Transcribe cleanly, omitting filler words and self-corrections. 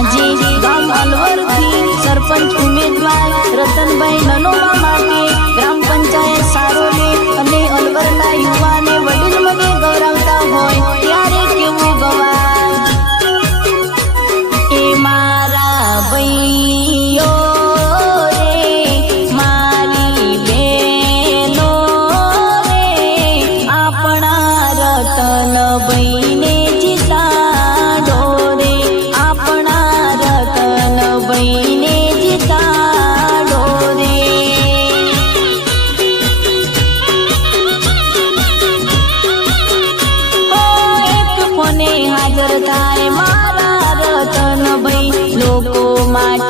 આજે ગામ અલવરથી સરપંચ ઉમેદવાર રતનભાઈ નનોમા માટે ગ્રામ પંચાયત સારોલે અને અલવરના યુવાને વડીલ મને ગૌરવતા હોય ત્યારે કેવું ગવાય એ મારા ભાઈઓ રે મારી બહેનો રે આપણા રતનભાઈને જીતાડો રે આપણા રતનભાઈને જીતાડો રે હાજર થાય મારા રતનભાઈ લોકો માટે